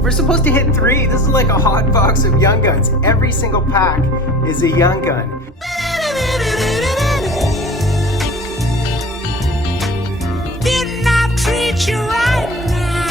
We're supposed to hit 3. This is like a hot box of Young Guns. Every single pack is a Young Gun. Didn't I treat you right now?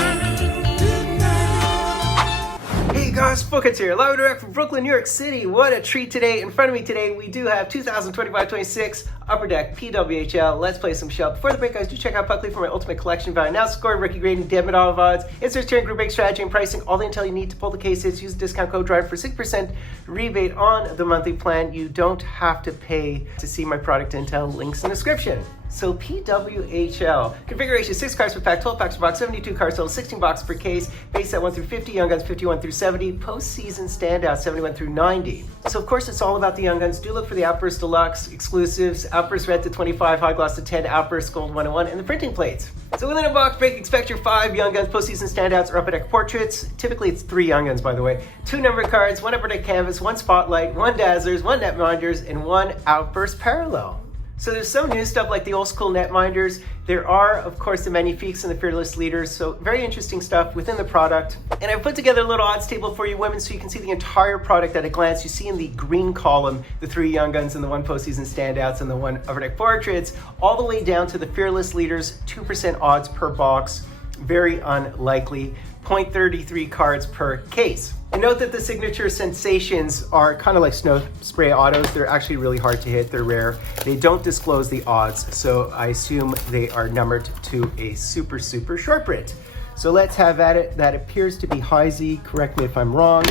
Hey guys, Fultoncards here, live direct from Brooklyn, New York City. What a treat today. In front of me today, we do have 2025-26 Upper Deck PWHL. Let's play some shell. Before the break, guys, do check out Puckley for my ultimate collection value. Now scoring, rookie grading, debit auto odds, insert tiering, group break strategy, and pricing. All the intel you need to pull the case hits. Use the discount code DRIVE for 6% rebate on the monthly plan. You don't have to pay to see my product intel. Links in the description. So PWHL, configuration 6 cards per pack, 12 packs per box, 72 cards total, 16 boxes per case, base set 1 through 50, Young Guns 51 through 70, postseason standouts 71 through 90. So of course it's all about the Young Guns. Do look for the Outburst Deluxe exclusives, Outburst Red to 25, High Gloss to 10, Outburst Gold 101, and the printing plates. So within a box break, expect your 5 Young Guns postseason standouts or Upper Deck portraits. Typically it's 3 Young Guns, by the way. 2 numbered cards, 1 Upper Deck canvas, 1 spotlight, 1 dazzlers, 1 netminders, and 1 Outburst parallel. So there's some new stuff like the old school netminders. There are, of course, the Magnifiques and the Fearless Leaders. So very interesting stuff within the product. And I've put together a little odds table for you women so you can see the entire product at a glance. You see in the green column, the 3 Young Guns and the 1 postseason standouts and the 1 Upper Deck portraits, all the way down to the Fearless Leaders, 2% odds per box. Very unlikely. 0.33 cards per case. And note that the signature sensations are kind of like snow spray autos. They're actually really hard to hit. They're rare. They don't disclose the odds, so I assume they are numbered to a super short print. So let's have at it. That appears to be High Z. Correct me if I'm wrong.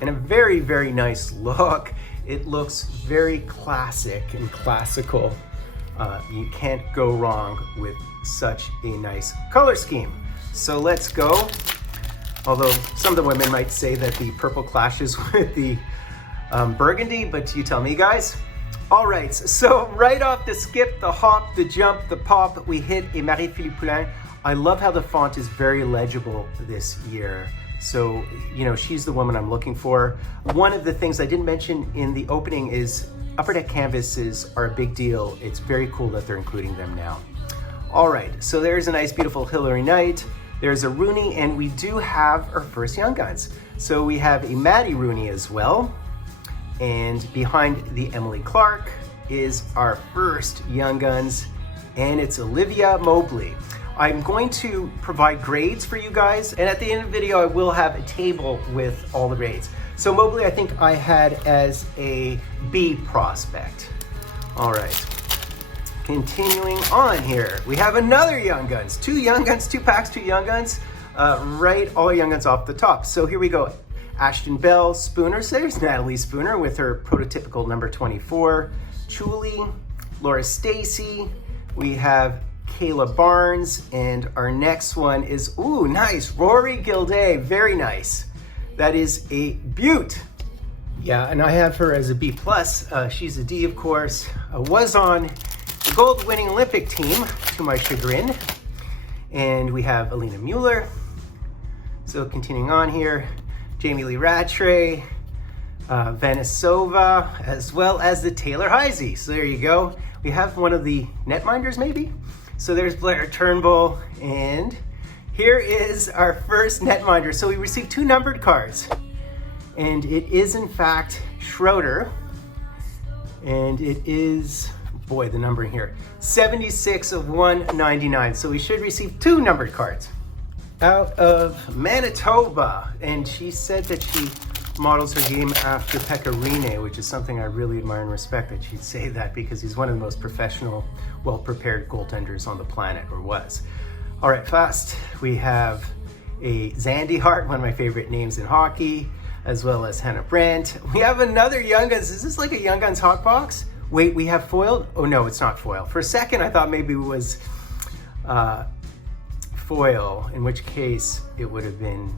And a very nice look. It looks very classic and classical. You can't go wrong with such a nice color scheme. So let's go. Although some of the women might say that the purple clashes with the burgundy, but you tell me, guys. All right, so right off the skip, the hop, the jump, the pop, we hit a Marie-Philippe Poulin. I love how the font is very legible this year. So, you know, she's the woman I'm looking for. One of the things I didn't mention in the opening is Upper Deck canvases are a big deal. It's very cool that they're including them now. All right, so there's a nice, beautiful Hillary Knight. There's a Rooney, and we do have our first Young Guns. So we have a Maddie Rooney as well. And behind the Emily Clark is our first Young Guns, and it's Olivia Mobley. I'm going to provide grades for you guys, and at the end of the video, I will have a table with all the grades. So Mobley, I think I had as a B prospect. All right. Continuing on here, we have another Young Guns. 2 Young Guns, 2 packs, 2 Young Guns. Right, all Young Guns off the top. So here we go. Ashton Bell, Spooner. So there's Natalie Spooner with her prototypical number 24. Julie, Laura Stacy. We have Kayla Barnes. And our next one is, ooh, nice, Rory Gilday. Very nice. That is a beaut. Yeah, and I have her as a B+. She's a D, of course. Was on the gold-winning Olympic team, to my chagrin. And we have Alina Mueller. So continuing on here, Jamie Lee Rattray, Vanisova, as well as the Taylor Heisey. So there you go. We have one of the netminders, maybe. So there's Blair Turnbull, and here is our first netminder. So we received 2 numbered cards, and it is in fact Schroeder, and it is, boy, the numbering here, 76 of 199. So we should receive 2 numbered cards. Out of Manitoba, and she said that she models her game after Pekka Rinne, which is something I really admire and respect that she'd say that, because he's one of the most professional, well-prepared goaltenders on the planet, or was. All right, fast. We have a Zandy Hart, one of my favorite names in hockey, as well as Hannah Brandt. We have another Young Guns. Is this like a Young Guns hot box? Wait, we have foil? Oh no, it's not foil. For a second, I thought maybe it was foil, in which case it would have been.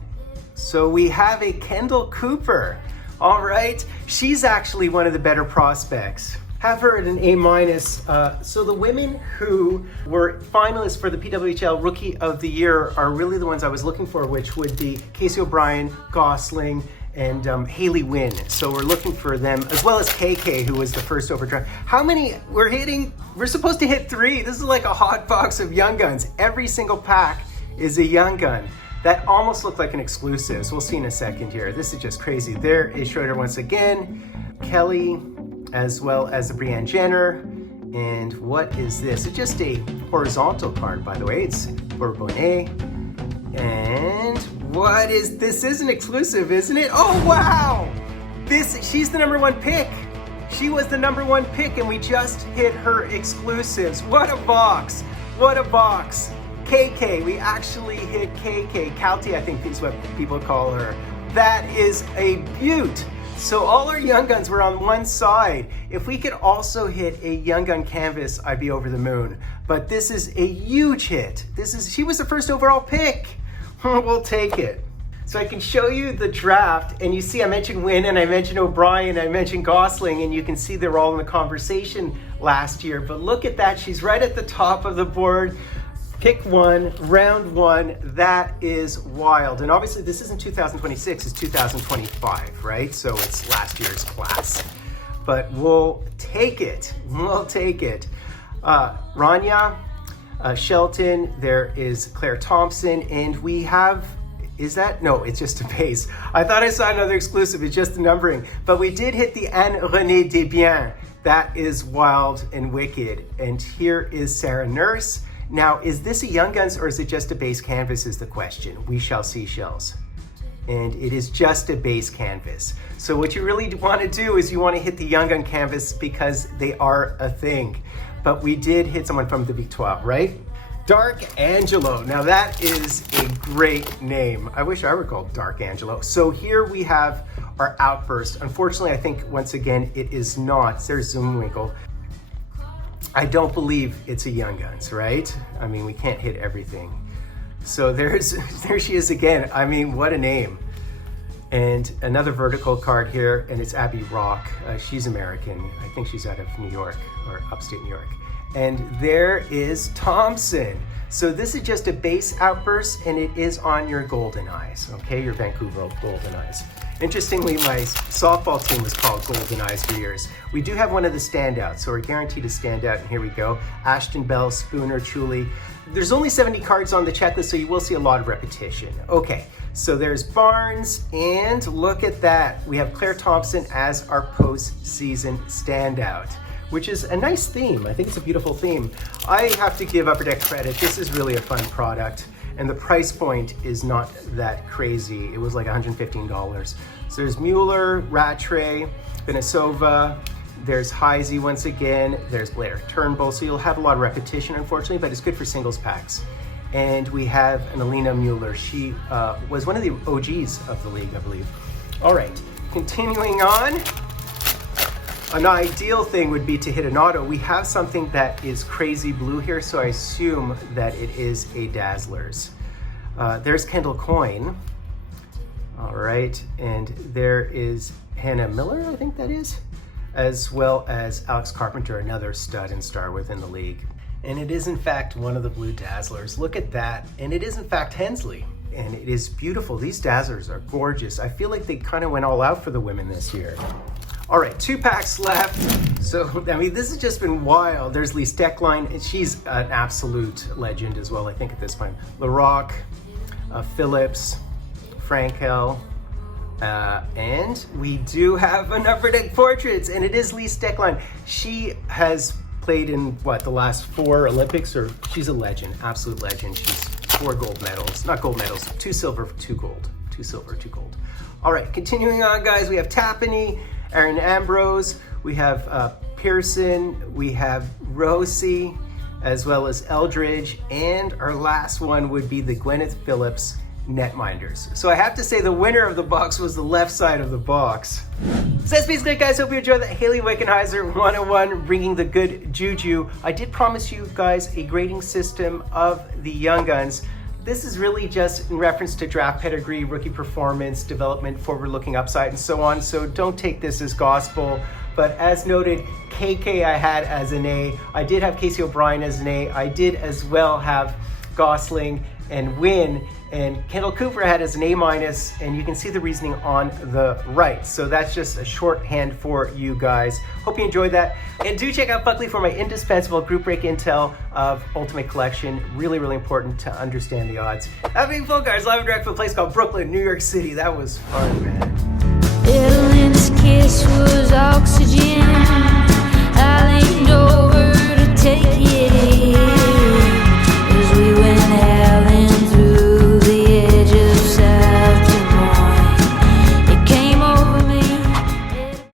So we have a Kendall Cooper. All right, she's actually one of the better prospects. Have her at an A-. So the women who were finalists for the PWHL Rookie of the Year are really the ones I was looking for, which would be Casey O'Brien, Gosling, and Haley Wynn. So we're looking for them, as well as KK, who was the first overdrive. How many we're hitting? We're supposed to hit 3. This is like a hot box of Young Guns. Every single pack is a Young Gun. That almost looked like an exclusive, so we'll see in a second here. This is just crazy. There is Schroeder once again, Kelly, as well as Brianne Jenner. And what is this? It's just a horizontal card, by the way. It's Bourbonnais. And what is this? Is an exclusive, isn't it? Oh, wow! She's the #1 pick. She was the #1 pick, and we just hit her exclusives. What a box! What a box! KK, we actually hit KK. Kalti, I think is what people call her. That is a beaut. So all our Young Guns were on one side. If we could also hit a Young Gun canvas, I'd be over the moon. But this is a huge hit. She was the first overall pick. We'll take it. So I can show you the draft, and you see I mentioned Wynn, and I mentioned O'Brien, I mentioned Gosling, and you can see they're all in the conversation last year. But look at that, she's right at the top of the board. Pick one, round one, that is wild. And obviously this isn't 2026, it's 2025, right? So it's last year's class. But we'll take it, we'll take it. Rania, Shelton, there is Claire Thompson, and we have, is that? No, it's just a base. I thought I saw another exclusive, it's just the numbering. But we did hit the Anne-Renée Desbiens. That is wild and wicked. And here is Sarah Nurse. Now, is this a Young Guns or is it just a base canvas is the question. We shall see, shells. And it is just a base canvas. So what you really want to do is you want to hit the Young Gun canvas because they are a thing. But we did hit someone from the Victoire, right? Dark Angelo. Now that is a great name. I wish I were called Dark Angelo. So here we have our outburst. Unfortunately, I think once again, it is not. There's Zoomwinkle. I don't believe it's a Young Guns, right? I mean, we can't hit everything. So there she is again. I mean, what a name. And another vertical card here, and it's Abby Rock. She's American. I think she's out of New York or upstate New York. And there is Thompson. So this is just a base outburst, and it is on your Golden Eyes, okay? Your Vancouver Golden Eyes. Interestingly, my softball team was called Golden Eyes for years. We do have one of the standouts, so we're guaranteed to stand out, and here we go. Ashton Bell, Spooner, Chuli. There's only 70 cards on the checklist, so you will see a lot of repetition. Okay, so there's Barnes, and look at that. We have Claire Thompson as our postseason standout, which is a nice theme. I think it's a beautiful theme. I have to give Upper Deck credit. This is really a fun product. And the price point is not that crazy. It was like $115. So there's Mueller, Rattray, Benesova, there's Heisey once again, there's Blair Turnbull. So you'll have a lot of repetition, unfortunately, but it's good for singles packs. And we have an Alina Mueller. She was one of the OGs of the league, I believe. All right, continuing on. An ideal thing would be to hit an auto. We have something that is crazy blue here, so I assume that it is a Dazzlers. There's Kendall Coyne. All right, and there is Hannah Miller, I think that is, as well as Alex Carpenter, another stud and star within the league. And it is in fact one of the blue Dazzlers. Look at that, and it is in fact Hensley. And it is beautiful. These Dazzlers are gorgeous. I feel like they kind of went all out for the women this year. All right, 2 packs left. So, I mean, this has just been wild. There's Lee Steckline, and she's an absolute legend as well, I think, at this point. LaRock, Phillips, Frankel, and we do have an Upper Deck Portraits, and it is Lee Steckline. She has played in, what, the last 4 Olympics, or she's a legend, absolute legend. She's 4 gold medals, not gold medals, 2 silver, 2 gold. 2 silver, 2 gold. All right, continuing on, guys, we have Tapani, Aaron Ambrose, we have Pearson, we have Rossi, as well as Eldridge, and our last one would be the Gwyneth Phillips Netminders. So I have to say the winner of the box was the left side of the box. So that's basically it, guys. Hope you enjoyed that Haley Wickenheiser 101, bringing the good juju. I did promise you guys a grading system of the Young Guns. This is really just in reference to draft pedigree, rookie performance, development, forward-looking upside, and so on. So don't take this as gospel. But as noted, KK I had as an A. I did have Casey O'Brien as an A. I did as well have Gosling and win. And Kendall Cooper had as an A-, and you can see the reasoning on the right. So that's just a shorthand for you guys. Hope you enjoyed that. And do check out Puckley for my indispensable group break intel of Ultimate Collection. Really, really important to understand the odds. That being Fultoncards, live and direct from a place called Brooklyn, New York City. That was fun, man. Dylan's kiss was